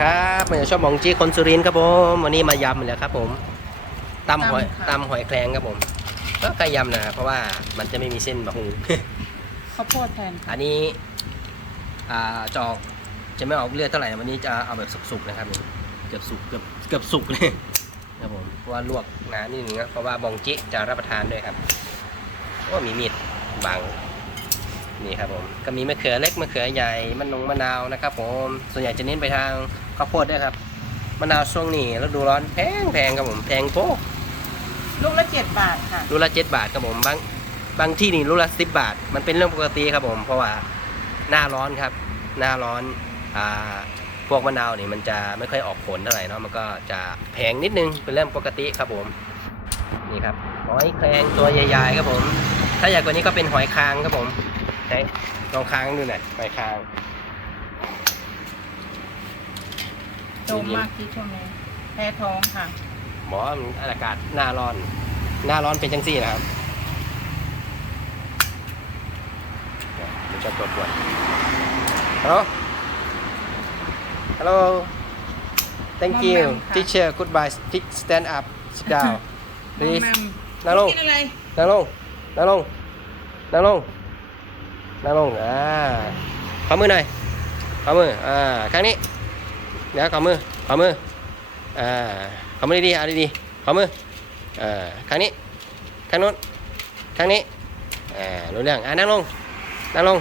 ครับมันจะชอบมองจีคนสุรินทร์ครับผมวันนี้มายำเลยครับผมตำหอยตำค่ะตำหอยแครงครับผม ก็ใกล้ยำนะเพราะว่ามันจะไม่มีเส้นบะฮุงข้าวโพดแทนอันนี้อ่าจะออกจะไม่ออกเลือดเท่าไหร่นะวันนี้จะเอาแบบสุกๆนะครับเกือบสุกเกือบเกือบสุกเลยครับผมเพราะว่าลวกนานนิดนึงนะเพราะว่าบองจิจะรับประทานด้วยครับโอ้มีมีดบังนี่ครับผมก็มีมะเขือเล็กมะเขือใหญ่มะนงมะนาวนะครับผมส่วนใหญ่จะเน้นไปทาง ข้าวโพดด้วยครับมะนาวช่วงนี้แล้วดูร้อนแพงแพงครับผมแพงโป๊ะลูกละเจ็ดบาทค่ะ ลูกละเจ็ดบาทครับผมบางบางที่นี่ลูกละสิบบาท มันเป็นเรื่องปกติครับผม เพราะว่าหน้าร้อนครับ หน้าร้อนอ่าพวกมะนาวนี่มันจะไม่ค่อยออกผลเท่าไหร่เนาะมันก็จะแพงนิดนึงเป็นเรื่องปกติครับผมนี่ครับหอยแครงตัวใหญ่ๆครับผม ถ้าใหญ่กว่านี้ก็เป็นหอยคางครับผมไหนลองคางดูหน่อยหอยคาง โตมากที่ช่วงนี้แพ้ท้องค่ะ หมอมันอากาศหน้าร้อน หน้าร้อนเป็นจังซี่นะครับเนี่ยมันจะปวดปวดฮัลโหลฮัลโหล thank you มอมแมมค่ะ teacher goodbye Sit stand up sit down ม please แมมนั่งลง กินอะไร นั่งลง นั่งลง นั่งลง นั่งลง อ่าขอมือหน่อยขอมือ อ่า ข้างนี้ เดี๋ยวขอมือขอมืออ่าขอมือดีๆเอาดีๆขอมืออ่าข้างนี้ข้างนู้นข้างนี้อ่ารู้เรื่องอ่านั่งลงนั่งลง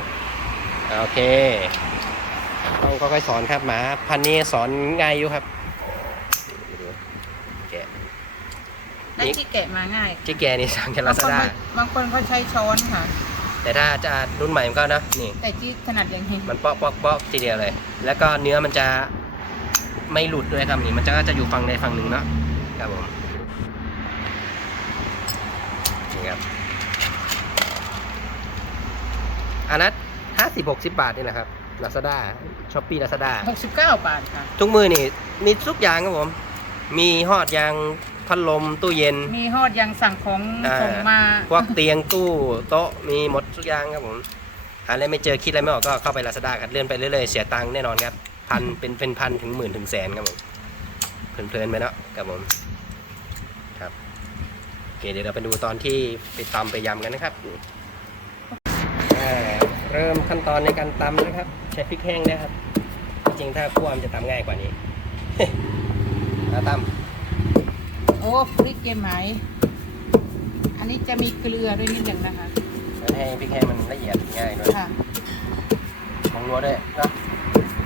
โอเคต้องค่อยๆสอนครับหมาพันธุ์นี้สอนง่ายอยู่ครับแกะได้ที่แกะมาง่ายที่แกนี่สั่งจากลาบางซาคนด้าเขาบางคนเขาใช้ช้อนค่ะ แต่ถ้าจะรุ่นใหม่มันก็นะนี่แต่ที่ถนัดอย่างนี้มันเปาะเปาะเปาะทีเดียวเลย แล้วก็เนื้อมันจะ ไม่หลุดด้วยครับนี่มันจะก็จะอยู่ฝั่งใดฝั่งหนึ่งเนาะครับผมนี่ครับอันนั้นห้าสิบหกสิบบาทนี่แหละครับลาซาด้าช้อปปี้ลาซาด้า69บาทค่ะทุกมือนี่มีทุกอย่างครับผม มีฮอดยางพัดลมตู้เย็น มีฮอดยังสั่งของอ่าส่งมาพวกเตียงตู้โต๊ะมีหมดทุกอย่างครับผมหาอะไรไม่เจอคิดอะไรไม่ออกก็เข้าไปลาซาด้าครับเลื่อนไปเรื่อยๆเสียตังค์แน่นอนครับ พันเป็นเป็นพันถึงหมื่นถึงแสนครับผมเพลินๆไปเนาะครับผมครับโอเคเดี๋ยวเราไปดูตอนที่ไปตำไปยำกันนะครับอ่าเริ่มขั้นตอนในการตำนะครับ ใช้พริกแห้งนะครับ จริงๆถ้าคั่วมันจะตำง่ายกว่านี้มาตำโอ้พริกเกมไหมอันนี้จะมีเกลือด้วยนิดหนึ่งนะคะมันให้พริกแห้งมันละเอียดง่ายด้วยค่ะผงนัวด้วยเนาะ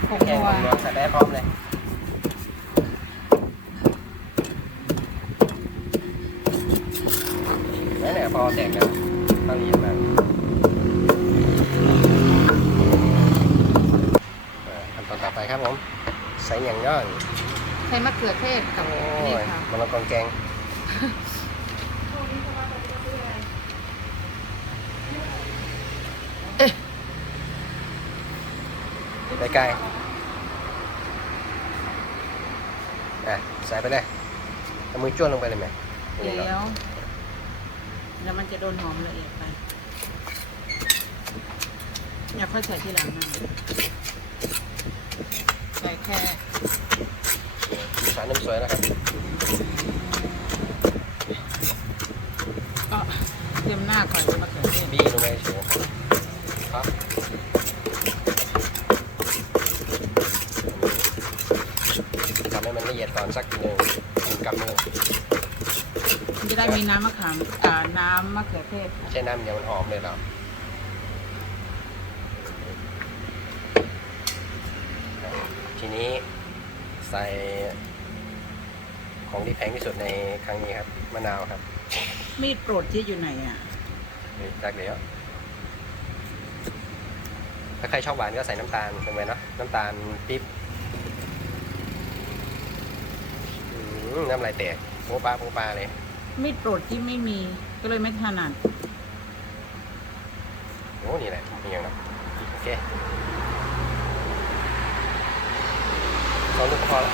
ผพริงกแห้งนัวผงนัวใส่ได้พร้อมเลยนั่นแหละพอแตกแล้วต้องละเอียดมากอ่าขั้นตอนต่อไปครับผมใส่อย่างย่อนใช้มะเขือเทศกับโอ้นี่ยค่ะมันละกองแกงไปไกลอะ ใส่ไปเลยเอามือจ้วนลงไปเลยไหมเดี๋ยวเดี๋ยวมันจะโดนหอมละเอียดไปอย่าค่อยใส่ทีหลังนะใส่แค่สารน้ำสวยแล้วครับก็เตรียมหน้าก่อนมะเขือเทศบี้ลงไปโชว์ครับทำให้มัน ละเอียดก่อนสักหนึ่งหนึ่งกำมือมันจะได้มีน้ำมะขามอ่าน้ำมะเขือเทศค่ะใช้น้ำเดียวมันหอมเลยเราทีนี้ใส่ของที่แพงที่สุดในครั้งนี้ครับมะนาวครับ มีดโปรดที่อยู่ไหนอะนี่จากเดียวถ้าใครชอบหวานก็ใส่น้ำตาลลงไปเนาะน้ำตาลปิ๊บอื มน้ำลายแตกโป๊ะปลาโป๊ะปลาเลย มีดโปรดที่ไม่มี ก็เลยไม่ถนัดโอ้นี่แหละนี่ยังเนาะโอเคสองลูกก็พอแล้ว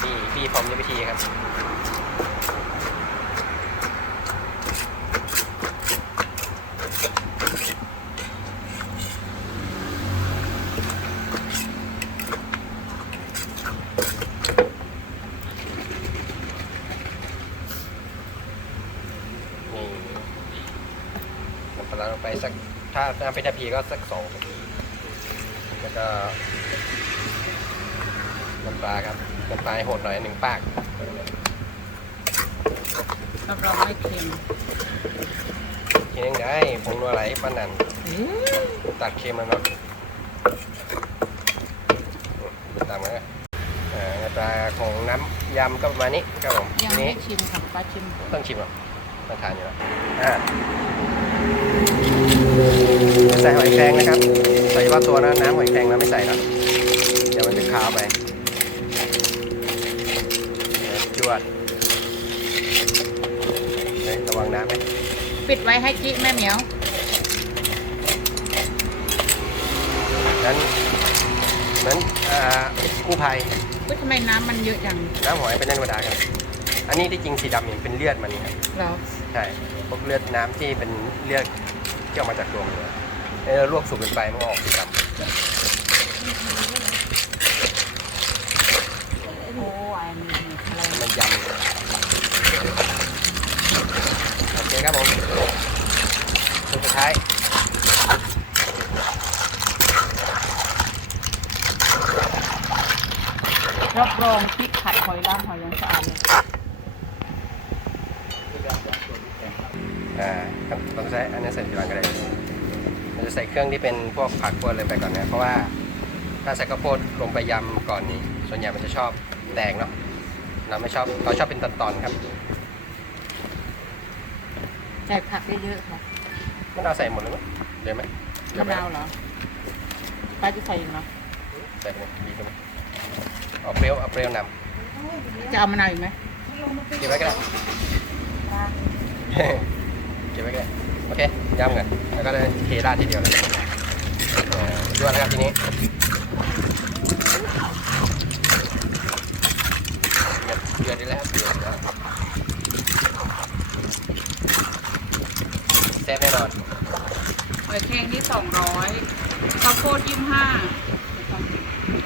พี่พี่พร้อมยุทธวิธีครับ เราลง ไปสักถ้าน้ำเป็นนาทีก็สักสองนาทีแล้วก็น้ำปลาครับน้ำปลาให้โหดหน่อยหนึ่งปากรับรองไม่เค็มเคียงได้ผงนัวไหลปานนันอื้อตัดเค็มมันเนาะตามมาเลยเอ่อน้ำปลาของน้ำยำก็ประมาณนี้ครับผมยังทีไม่นี้ได้ชิมค่ะป้าชิมก่อนต้องชิมหรอมาทานอยู่แล้วอ่า ใส่หอยแครงนะครับ ใส่เฉพาะตัวนะน้ำหอยแครงนะไม่ใส่หรอกเดี๋ยวมันจะคาวไปจวดเฮ้ยระวังน้ำไหมปิดไว้ให้จิแม่เหมียวนั้นเหมือนอ่ากู้ภัยว่าทำไมน้ำมันเยอะจัง น้ำหอยเป็นเรื่องธรรมดาครับ อันนี้ที่จริงสีดำเนี่ยเป็นเลือดมันครับเหรอ ใช่ พวกเลือดน้ำที่เป็นเลือด ที่ออกมาจากตัวมันเลยเออลวกสุกเป็นไปมันก็ออกสีดำโอ้อันนี้อะไรมันยำโอเคครับผมสุดท้ายรับรองพริกขัดหอยล้างหอยยังสะอาดเลย อ่าครับต้องใช้อันนี้ใส่ทีหลังก็ได้เราจะใส่เครื่องที่เป็นพวกผักพวกอะไรไปก่อนนะเพราะว่าถ้าใส่ข้าวโพดลงไปยำก่อนนี้ส่วนใหญ่มันจะชอบแตกเนาะเราไม่ชอบเราชอบเป็นตอนๆครับใส่ผักได้เยอะค่ะมันเอาใส่หมดเลยไหมเดี๋ยวไหมเดี๋ยมะวไหมนาวเหรอป้าจะใส่อีกเหรอใส่ไปเลยดีขึ้นไหมเอาเปรี้ยวเอาเปรี้ยวนจะเอามะนาวอีกไหมำเก็บไว้ก็ได้ เก็บไว้ก็ได้โอเคย่ำกันแล้วก็เลยเทราดทีเดียวเลยเออยั่วแล้วครับทีนี้เดือดเดือดดีแล้วครับเดือดแล้วแซ่บแน่นอนหอยแครงนี่สองร้อยข้าวโพดยี่สิบห้า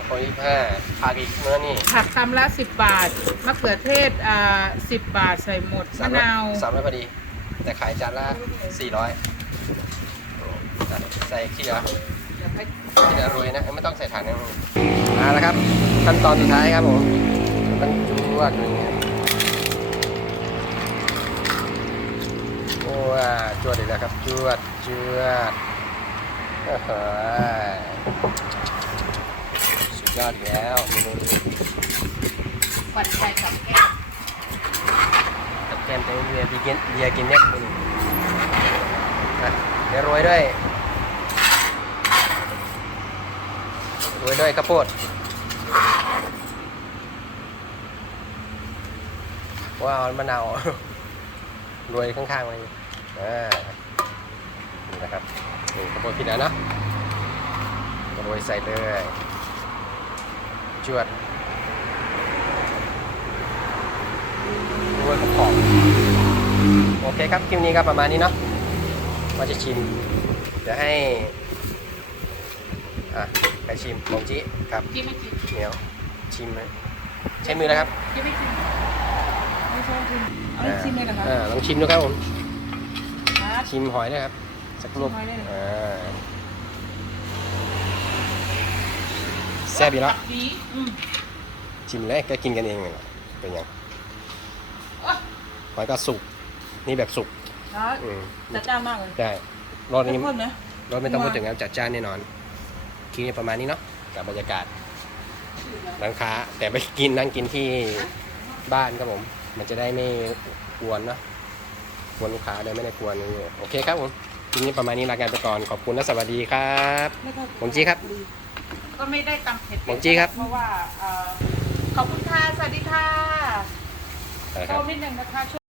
โอ้ยผ้าผักอีกเนื้อนี่ผักตำละสิบบาท มะเขือเทศอ่าสิบบาทใส่หมดมะนาวสามร้อยพอดี แต่ขายจานละสี่ร้อยใส่ขี้เหรอเดี๋ยวให้ที่จะโรยนะ ไม่ต้องใส่ถังนะเอาละครับ ขั้นตอนสุดท้ายครับผมมันจวดเลยเนี่ยโอ้ยจวดอีกแล้วครับจวดจวดโอ้โหสุดยอดแล้วมนูนี้ปัดใจกับแก้ว กับแกมเบียร์กินเบียร์กินเนี่ยเมนูอะเดี๋ยวโรยด้วยโรยด้วยข้าวโพดว้าวมะนาวรวยข้างๆไว้อ่านี่นะครับนี่ข้าวโพดผิดแล้วเนาะโรยใส่เลยจวด โรยขอบๆโอเคครับคลิปนี้ก็ประมาณนี้เนาะมาจะชิม เดี๋ยวให้ อะใครชิมของจิครับจิ้มไม่จิ้มเหนียวชิมไหมใช้มือนะครับจิ้มไม่จิ้มไม่ใช่จิ้มเอาไว้ชิมเลยเหรอคะอ่าลองชิมดูครับผมครับชิมหอยนะครับ สักลูกชิมหอยได้เลยอ่าแซ่บอีกแล้วดีอืมชิมเลยก็กินกันเองเลยเป็นยังโอ๊ ยหอยก็สุก นี่แบบสุกครับอืมจัดจ้านมากเลยใช่รสนี้เข้มข้นนะรสไม่ต้องพูดถึงแล้วจัดจ้านแน่นอนกินประมาณนี้เนาะกับบรรยากาศร้านค้า แต่ไปกินนั่งกินที่บ้านครับผม มันจะได้ไม่กวนเนาะกวนลูกค้าได้ไม่ได้กวนนี่โอเคครับผมทีนี้ประมาณนี้ลากันไปก่อนขอบคุณและสวัสดีครับไม่ต้องผมจี้ครับ ก็ไม่ได้ตำเผ็ดผมจี้ครับเพราะว่าเอ่อขอบคุณค่ะสวัสดีค่ะนะคชรับมนิดนึงนะคะ